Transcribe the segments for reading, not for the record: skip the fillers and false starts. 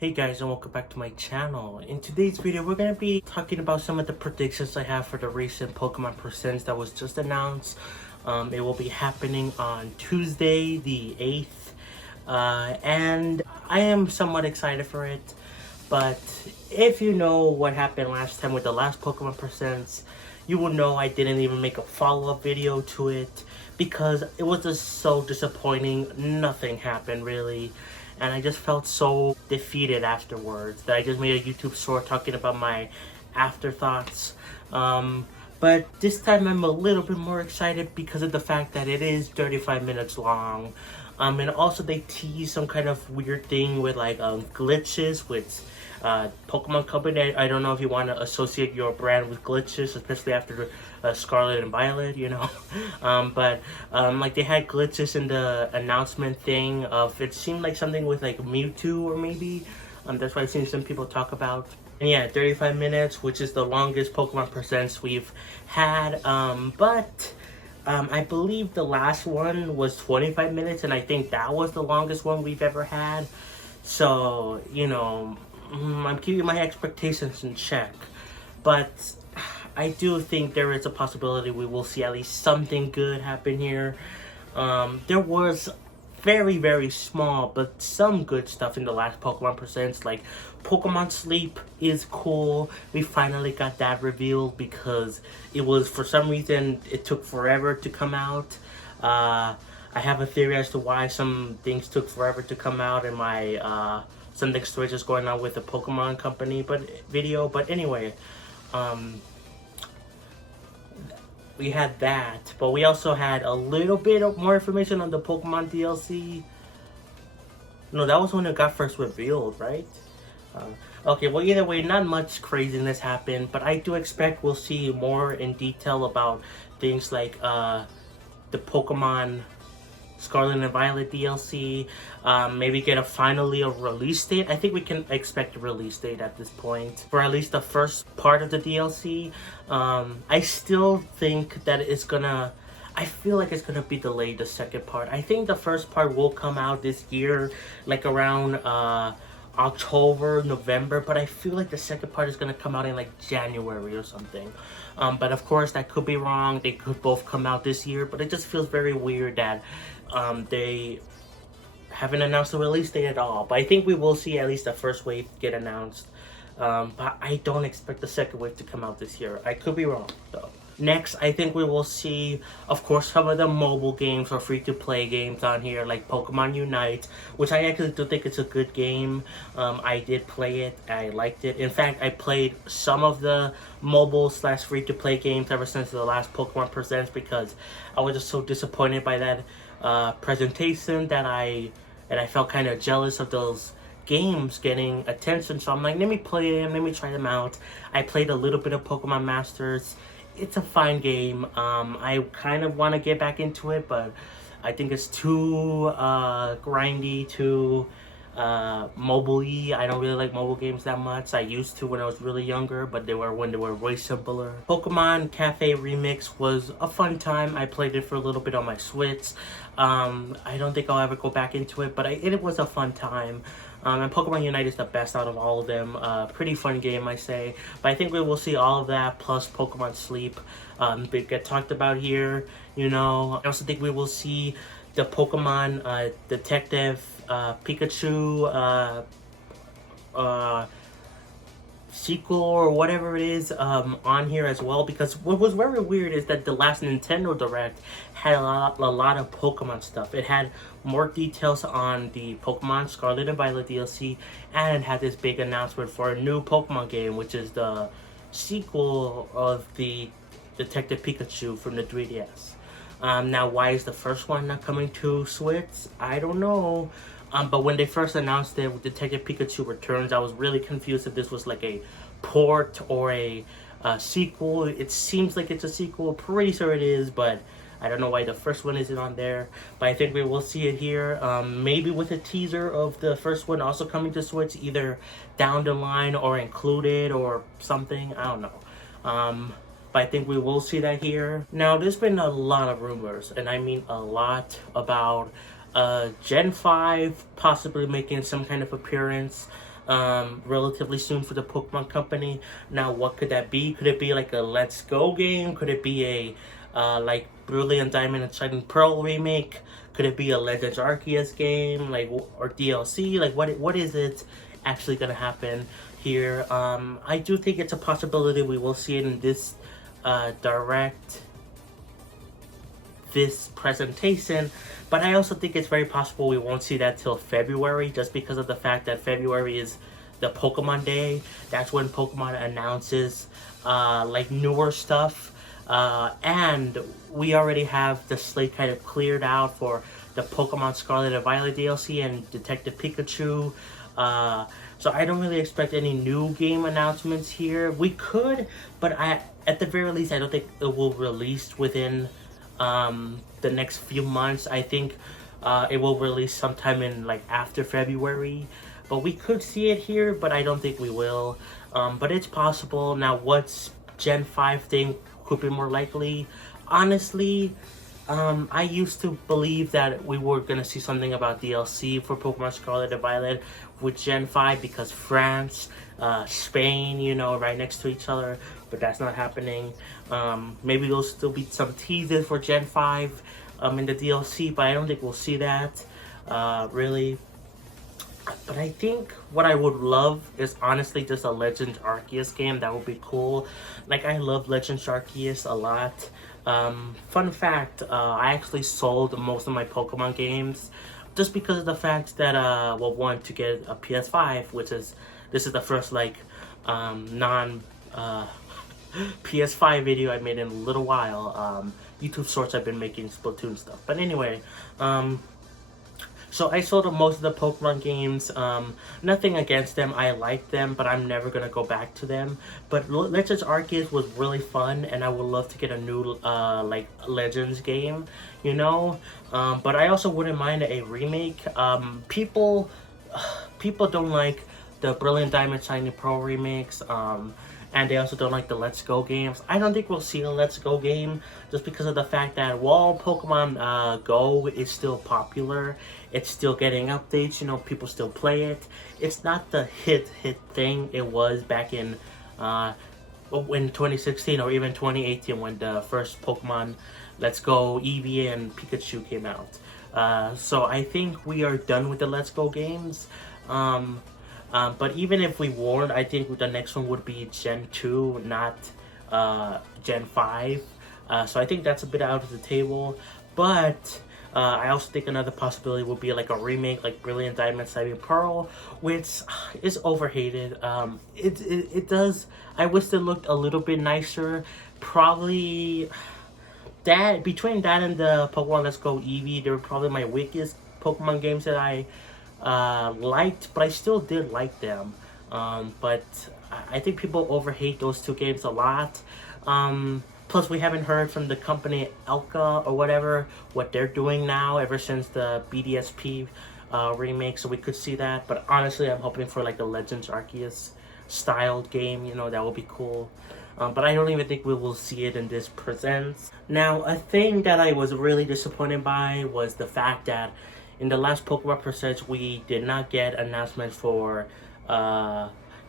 Hey guys, and welcome back to my channel. In today's video, we're going to be talking about some of the predictions I have for the recent Pokemon Presents that was just announced. It will be happening on Tuesday the 8th, and I am somewhat excited for it. But if you know what happened last time with the last Pokemon Presents, you will know I didn't even make a follow-up video to it because it was just so disappointing. Nothing happened really. And I just felt so defeated afterwards that I just made a YouTube short talking about my afterthoughts. But this time I'm a little bit more excited because of the fact that it is 35 minutes long. And also they tease some kind of weird thing with like glitches with Pokemon Company. I don't know if you want to associate your brand with glitches, especially after Scarlet and Violet, you know. Like they had glitches in the announcement thing of it seemed like something with like Mewtwo or maybe. That's what I've seen some people talk about. And yeah, 35 minutes, which is the longest Pokemon Presents we've had. I believe the last one was 25 minutes, and I think that was the longest one we've ever had. So, you know, I'm keeping my expectations in check. But I do think there is a possibility we will see at least something good happen here. There was very, very small, but some good stuff in the last Pokemon Presents. Like, Pokemon Sleep is cool. We finally got that revealed because it was, for some reason, it took forever to come out. I have a theory as to why some things took forever to come out in my something story just going on with the Pokemon Company video. But anyway, we had that, but we also had a little bit of more information on the Pokemon DLC. No, that was when it got first revealed, right? Okay, well, either way, not much craziness happened, but I do expect we'll see more in detail about things like the Pokemon Scarlet and Violet DLC. Maybe get finally a release date. I think we can expect a release date at this point for at least the first part of the DLC. I still think that it's gonna, I feel like it's gonna be delayed, the second part. I think the first part will come out this year, like around October, November, but I feel like the second part is gonna come out in like January or something. But of course that could be wrong. They could both come out this year, but it just feels very weird that they haven't announced a release date at all. But I think we will see at least the first wave get announced. But I don't expect the second wave to come out this year. I could be wrong though. Next, I think we will see, of course, some of the mobile games or free-to-play games on here, like Pokemon Unite, which I actually do think it's a good game. I did play it. I liked it. In fact, I played some of the mobile / free-to-play games ever since the last Pokemon Presents because I was just so disappointed by that presentation that I felt kind of jealous of those games getting attention. So I'm like, let me play them, let me try them out. I played a little bit of Pokemon Masters. It's a fine game. I kind of want to get back into it, but I think it's too grindy, too mobile-y. I don't really like mobile games that much. I used to when I was really younger, but when they were way simpler. Pokemon Cafe Remix was a fun time. I played it for a little bit on my Switch. I don't think I'll ever go back into it, but it was a fun time. And Pokemon Unite is the best out of all of them. Pretty fun game, I say. But I think we will see all of that, plus Pokemon Sleep get talked about here, you know. I also think we will see the Pokemon Detective Pikachu sequel or whatever it is on here as well, because what was very weird is that the last Nintendo Direct had a lot of Pokemon stuff. It had more details on the Pokemon Scarlet and Violet DLC, and it had this big announcement for a new Pokemon game, which is the sequel of the Detective Pikachu from the 3DS. Now, why is the first one not coming to Switch? I don't know. But when they first announced it with Detective Pikachu Returns, I was really confused if this was like a port or a sequel. It seems like it's a sequel. Pretty sure it is, but I don't know why the first one isn't on there. But I think we will see it here. Maybe with a teaser of the first one also coming to Switch, either down the line or included or something. I don't know. But I think we will see that here. Now, there's been a lot of rumors, and I mean a lot, about Gen 5 possibly making some kind of appearance. relatively soon for the Pokemon Company. Now, what could that be? Could it be like a Let's Go game? Could it be a like Brilliant Diamond and Shining Pearl remake? Could it be a Legends Arceus game, like, or DLC? Like, what is it actually gonna happen here? I do think it's a possibility we will see it in this direct, this presentation, but I also think it's very possible we won't see that till February, just because of the fact that February is the Pokemon Day. That's when Pokemon announces like newer stuff, and we already have the slate kind of cleared out for the Pokemon Scarlet and Violet DLC and Detective Pikachu. So I don't really expect any new game announcements here. We could, but at the very least, I don't think it will release within the next few months. I think it will release sometime in like after February, but we could see it here, but I don't think we will. But it's possible. Now, what's Gen 5 thing could be more likely? Honestly, I used to believe that we were gonna see something about DLC for Pokemon Scarlet and Violet with Gen 5 because France, Spain, you know, right next to each other, but that's not happening. Maybe there'll still be some teasers for Gen 5 in the DLC, but I don't think we'll see that, really. But I think what I would love is honestly just a Legends Arceus game. That would be cool. Like, I love Legends Arceus a lot. Fun fact, I actually sold most of my Pokemon games just because of the fact that, well, one, to get a PS5, this is the first, like, non, PS5 video I made in a little while. YouTube Shorts, I've been making Splatoon stuff. But anyway, so I sold most of the Pokemon games. Nothing against them. I like them, but I'm never gonna go back to them. But Legends Arceus was really fun, and I would love to get a new like Legends game, you know. But I also wouldn't mind a remake. People don't like the Brilliant Diamond Shining Pearl remakes. And they also don't like the Let's Go games. I don't think we'll see a Let's Go game just because of the fact that while Pokemon Go is still popular, it's still getting updates, you know, people still play it. It's not the hit thing it was back in 2016 or even 2018 when the first Pokemon Let's Go, Eevee and Pikachu came out. So I think we are done with the Let's Go games. But even if we weren't, I think the next one would be Gen 2, not Gen 5. So I think that's a bit out of the table. But I also think another possibility would be like a remake like Brilliant Diamond Shining Pearl, which is overhated. It does. I wish it looked a little bit nicer. Probably that, between that and the Pokemon Let's Go Eevee, they were probably my weakest Pokemon games that I liked, but I still did like them. But I think people overhate those two games a lot. Plus, we haven't heard from the company Elka or whatever what they're doing now ever since the BDSP remake, so we could see that. But honestly, I'm hoping for like a Legends Arceus styled game, you know, that would be cool. But I don't even think we will see it in this presents. Now, a thing that I was really disappointed by was the fact that in the last Pokemon Presents, we did not get announcements for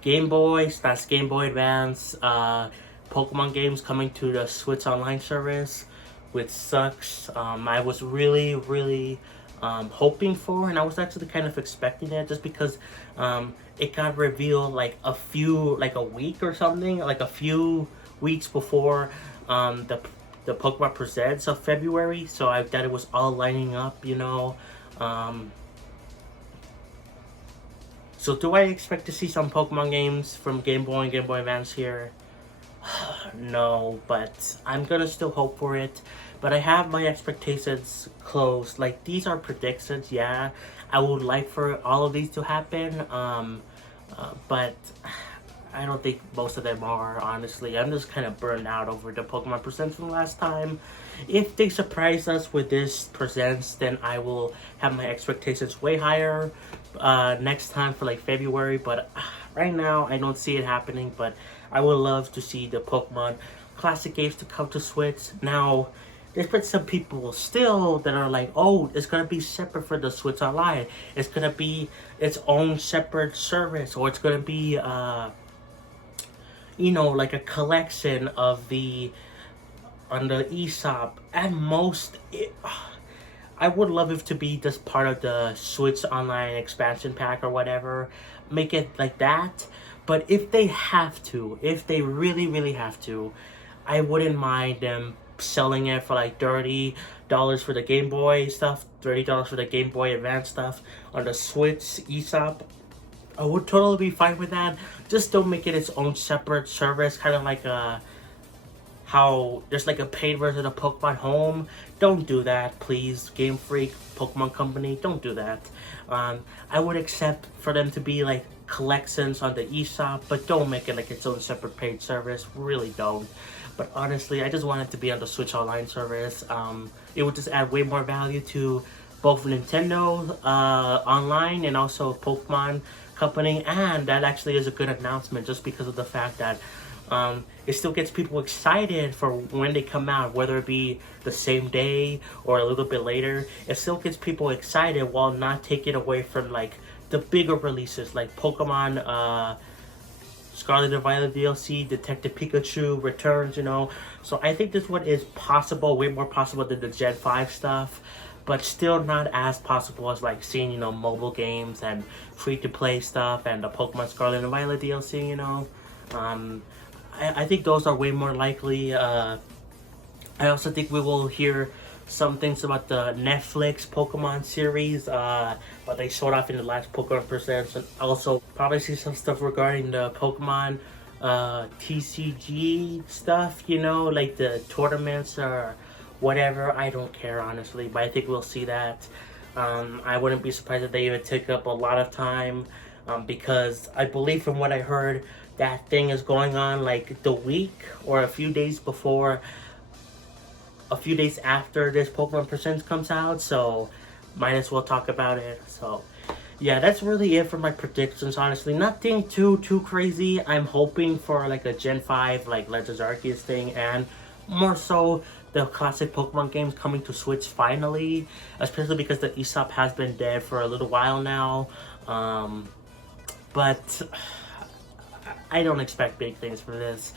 Game Boy, / Game Boy Advance, Pokemon games coming to the Switch Online service, which sucks. I was really hoping for, and I was actually kind of expecting it, just because it got revealed like a week or something, like a few weeks before the Pokemon Presents of February. So I thought it was all lining up, you know. So do I expect to see some Pokemon games from Game Boy and Game Boy Advance here? No, but I'm gonna still hope for it. But I have my expectations close. Like, these are predictions, yeah. I would like for all of these to happen, but I don't think most of them are, honestly. I'm just kind of burned out over the Pokemon Presents from last time. If they surprise us with this Presents, then I will have my expectations way higher next time for like February. But right now, I don't see it happening. But I would love to see the Pokemon Classic games to come to Switch. Now, there's been some people still that are like, oh, it's gonna be separate for the Switch Online. It's gonna be its own separate service, or it's gonna be like a collection of the on the eShop. At most, I would love it to be just part of the Switch Online expansion pack or whatever. Make it like that. But if they have to, if they really, really have to, I wouldn't mind them selling it for like $30 for the Game Boy stuff, $30 for the Game Boy Advance stuff on the Switch eShop. I would totally be fine with that. Just don't make it its own separate service, kind of like how there's like a paid version of Pokemon Home. Don't do that, please. Game Freak, Pokemon Company, don't do that. I would accept for them to be like collections on the eShop, but don't make it like its own separate paid service. Really don't. But honestly, I just want it to be on the Switch Online service. It would just add way more value to both Nintendo Online and also Pokemon Company, and that actually is a good announcement just because of the fact that it still gets people excited for when they come out, whether it be the same day or a little bit later. It still gets people excited while not taking away from like the bigger releases like Pokemon Scarlet and Violet DLC, Detective Pikachu returns, So I think this one is possible, way more possible than the Gen 5 stuff, but still not as possible as like seeing, mobile games and free-to-play stuff and the Pokemon Scarlet and Violet DLC, I think those are way more likely. I also think we will hear some things about the Netflix Pokemon series, but they showed off in the last Pokemon Presents, and also probably see some stuff regarding the Pokemon TCG stuff, like the tournaments or whatever. I don't care, honestly, but I think we'll see that. I wouldn't be surprised if they even take up a lot of time, because I believe from what I heard, that thing is going on like the week or a few days after this Pokemon Presents comes out, so might as well talk about it. So yeah, that's really it for my predictions, honestly. Nothing too crazy. I'm hoping for like a Gen 5 like Legends Arceus thing, and more so the classic Pokemon games coming to Switch finally, especially because the eShop has been dead for a little while now. But I don't expect big things for this.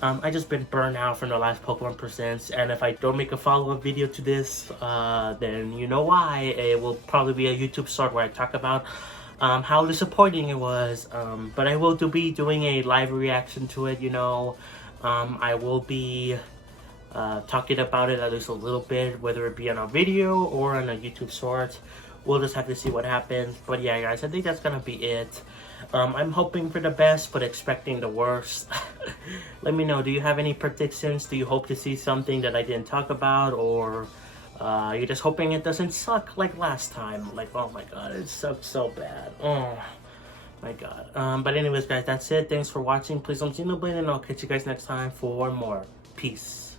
I just been burned out from the last Pokemon Presents, and if I don't make a follow-up video to this, then you know why. It will probably be a YouTube short where I talk about how disappointing it was. But I will be doing a live reaction to it, I will be talking about it at least a little bit, whether it be on a video or on a YouTube short. We'll just have to see what happens. But yeah, guys, I think that's gonna be it. I'm hoping for the best, but expecting the worst. Let me know, do you have any predictions? Do you hope to see something that I didn't talk about? Or you're just hoping it doesn't suck like last time? Like, oh my god, it sucked so bad. Oh my god. But anyways, guys, that's it. Thanks for watching. Please don't see nobody, and I'll catch you guys next time for more. Peace.